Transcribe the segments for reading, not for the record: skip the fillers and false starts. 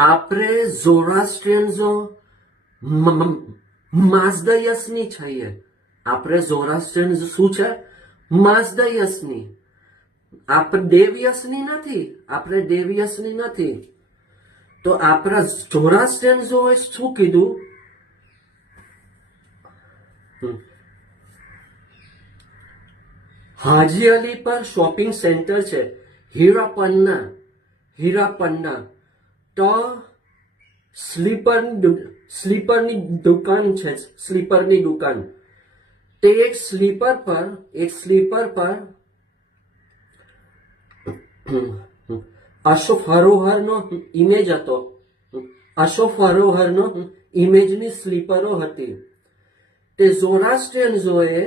આપણે ઝોરાસ્ટ્રિયન્સો માઝદયસની છીએ. આપણે ઝોરાસ્ટ્રિયન્સ શું છે? માઝદયસની. આપણે દેવયસની નથી. આપણે દેવયસની નથી. તો આપણા ઝોરાસ્ટ્રિયન્સોએ શું કીધું? હાજી અલી પર શોપિંગ સેન્ટર છે, હીરાપન્ના. તો સ્લીપરની દુકાન છે, સ્લીપરની દુકાન. તે એક સ્લીપર પર અશોક હરોહરનો ઇમેજ હતો. અશોક હરોહરનો ઇમેજની સ્લીપરો હતી. તે ઝોરાસ્ટ્રિયન્સોએ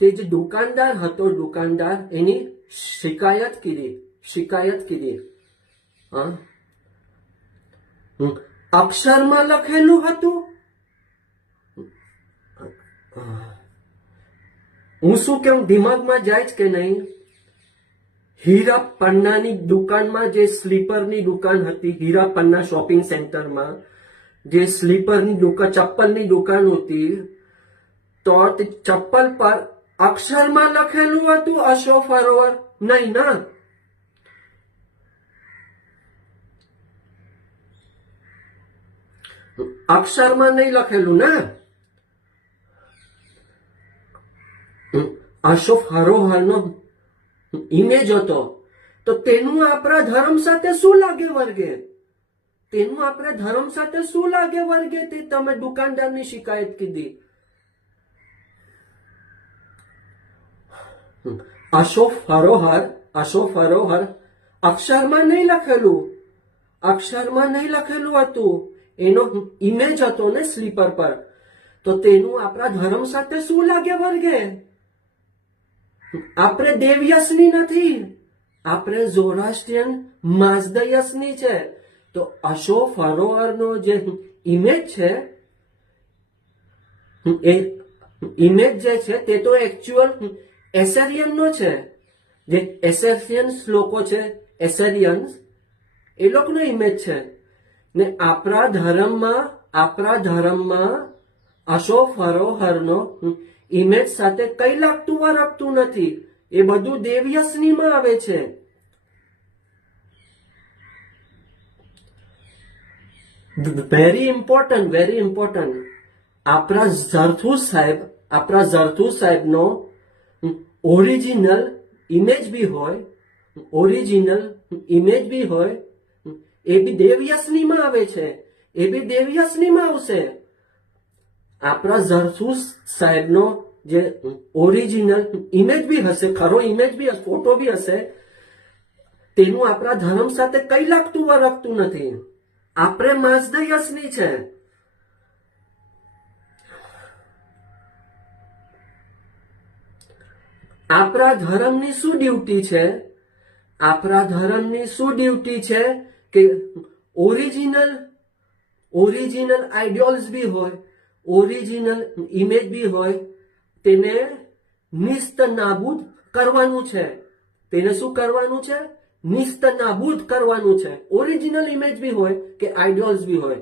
તે જે દુકાનદાર હતો, દુકાનદાર એની શિકાયત કીધી. અક્ષરમાં લખેલું હતું. હું શું કેમ, દિમાગમાં જાય જ કે નહીં? હીરાપન્નાની દુકાનમાં, જે સ્લીપરની દુકાન હતી, હીરાપન્ના શોપિંગ સેન્ટરમાં જે સ્લીપરની દુકાન, ચપ્પલની દુકાન હતી, તો તે ચપ્પલ પર અક્ષરમાં લખેલું હતું અશોક સરોવર? નહીં ના. અક્ષરમાં નહીં લખેલું ને. અશોક સરોવરનો ઇમેજ હતો. તો તેનું આપણા ધર્મ સાથે શું લાગે વર્ગે? તેનું આપણે ધર્મ સાથે શું લાગે વર્ગે? તે તમે દુકાનદારની શિકાયત કીધી. અશોક સરોવર અક્ષરમાં નહીં લખેલું હતું. એનો ઇમેજ હતો ને સ્લીપર પર. તો તેનું આપણા ધર્મ સાથે શું લાગે વર્ગે? આપણે દેવયસની નથી. આપણે ઝોરાસ્ટ્રિયન માઝદયસની છે. તો અશોક સરોવરનો જે ઇમેજ છે, એ ઇમેજ જે છે તે તો એકચ્યુઅલ એસેરિયનનો છે. જે એસેરિયન્સ લોકો છે, એસેરિયન્સ, એ લોકોનો ઇમેજ છે. ને આપણા ધર્મમાં અશોક સરોવરનો ઇમેજ સાથે કઈ લાગતું વળગતું નથી. એ બધું દેવયસનીમાં આવે છે. Very important. આપણા ઝરથુસ સાહેબનો ઓરિજિનલ ઇમેજ બી હોય, એ બી દેવયસનીમાં આવે છે. એ બી દેવયસનીમાં આવશે. આપણા ઝરથુસ સાહેબનો જે ઓરિજિનલ ઇમેજ બી હશે, ખરો ઇમેજ બી હશે, ફોટો બી હશે, તેનું આપણા ધર્મ સાથે કઈ લાગતું વળગતું નથી. આપણે માઝદયસની છે. આપણા ધર્મની શું ડ્યુટી છે? આપણા ધર્મની શું ડ્યુટી છે કે ઓરિજિનલ આઈડિયોલ્સ બી હોય, ઓરિજિનલ ઇમેજ બી હોય, તેને નિસ્ત નાબૂદ કરવાનું છે. તેને શું કરવાનું છે? નિસ્ત નાબૂદ કરવાનું છે. ઓરિજિનલ ઇમેજ બી હોય કે આઈડિયોલ્સ બી હોય.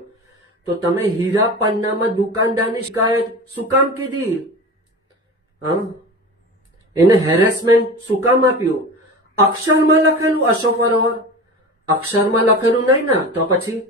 તો તમે હીરાપન્નામાં દુકાનદારની શિકાયત શું કામ કીધી? એને હેરેસમેન્ટ શું કામ આપ્યું? અક્ષરમાં લખેલું અશોક સરોવર, અક્ષરમાં લખેલું નહીં ના. તો પછી